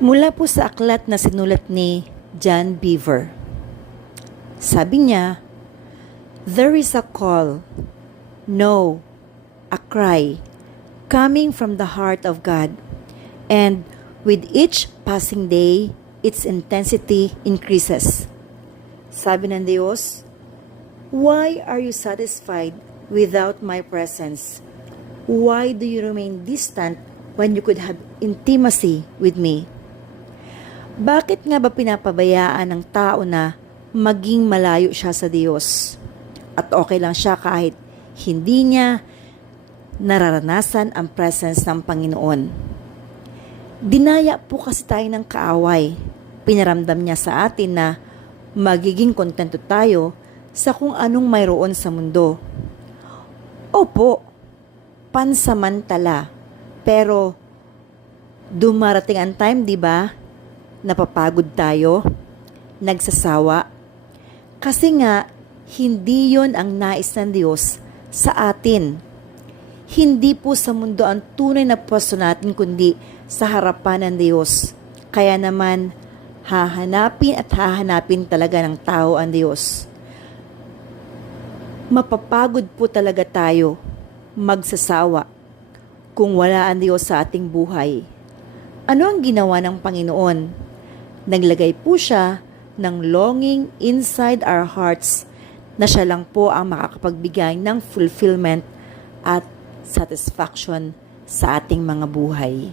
Mula po sa aklat na sinulat ni John Beaver. Sabi niya, "There is a call, no, a cry, coming from the heart of God, and with each passing day, its intensity increases." Sabi ng Diyos, "Why are you satisfied without my presence? Why do you remain distant when you could have intimacy with me?" Bakit nga ba pinapabayaan ng tao na maging malayo siya sa Diyos? At okay lang siya kahit hindi niya nararanasan ang presence ng Panginoon. Dinaya po kasi tayo ng kaaway. Pinaramdam niya sa atin na magiging kontento tayo sa kung anong mayroon sa mundo. Opo, pansamantala. Pero dumarating ang time, di ba? Napapagod tayo, nagsasawa. Kasi nga, hindi yon ang nais ng Diyos sa atin. Hindi po sa mundo ang tunay na pwesto natin, kundi sa harapan ng Diyos. Kaya naman, hahanapin talaga ng tao ang Diyos. Mapapagod po talaga tayo, magsasawa, kung wala ang Diyos sa ating buhay. Ano ang ginawa ng Panginoon? Naglagay po siya ng longing inside our hearts na siya lang po ang makakapagbigay ng fulfillment at satisfaction sa ating mga buhay.